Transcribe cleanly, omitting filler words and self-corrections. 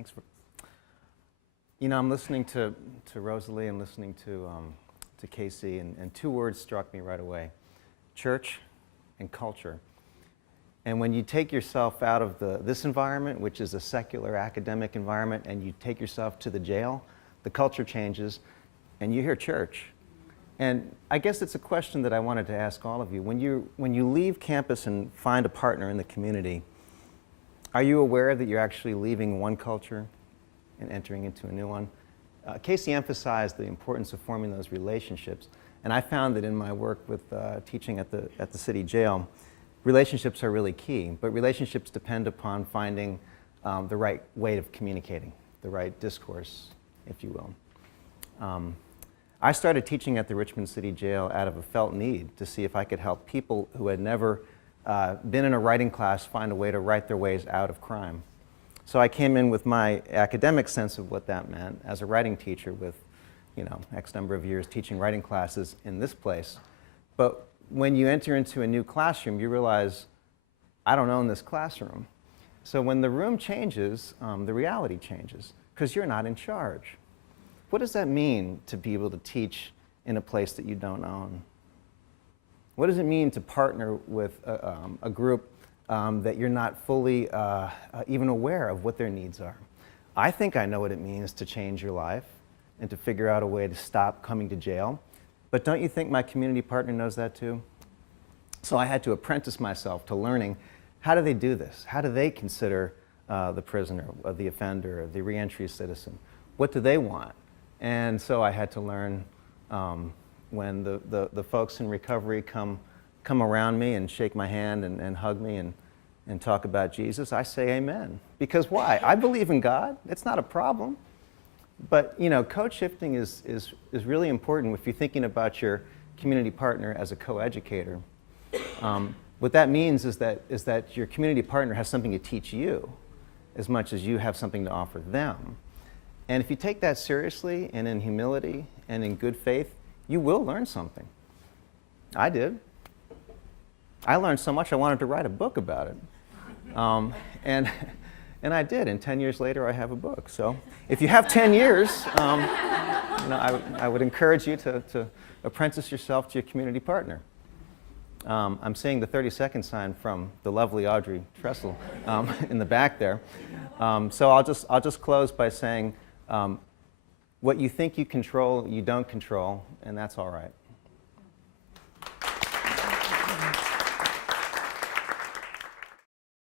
Thanks for. I'm listening to Rosalie and listening to Casey, and two words struck me right away: church and culture. And when you take yourself out of this environment, which is a secular academic environment, and you take yourself to the jail, the culture changes, and you hear church. And I guess it's a question that I wanted to ask all of you. When you leave campus and find a partner in the community, are you aware that you're actually leaving one culture and entering into a new one? Casey emphasized the importance of forming those relationships, and I found that in my work with teaching at the city jail, relationships are really key, but relationships depend upon finding the right way of communicating, the right discourse, if you will. I started teaching at the Richmond City Jail out of a felt need to see if I could help people who had never been in a writing class find a way to write their ways out of crime. So I came in with my academic sense of what that meant as a writing teacher with, X number of years teaching writing classes in this place. But when you enter into a new classroom, you realize, I don't own this classroom. So when the room changes, the reality changes, because you're not in charge. What does that mean to be able to teach in a place that you don't own? What does it mean to partner with a group that you're not fully even aware of what their needs are? I think I know what it means to change your life and to figure out a way to stop coming to jail. But don't you think my community partner knows that too? So I had to apprentice myself to learning, how do they do this? How do they consider the prisoner, the offender, the reentry citizen? What do they want? And so I had to learn when the folks in recovery come around me and shake my hand and hug me and talk about Jesus, I say amen. Because why? I believe in God. It's not a problem. But code shifting is really important if you're thinking about your community partner as a co-educator. What that means is that your community partner has something to teach you as much as you have something to offer them. And if you take that seriously and in humility and in good faith, you will learn something. I did. I learned so much I wanted to write a book about it. And I did, and 10 years later I have a book. So if you have 10 years, I would encourage you to apprentice yourself to your community partner. I'm seeing the 30-second sign from the lovely Audrey Tressel in the back there. So I'll just close by saying, what you think you control, you don't control, and that's all right.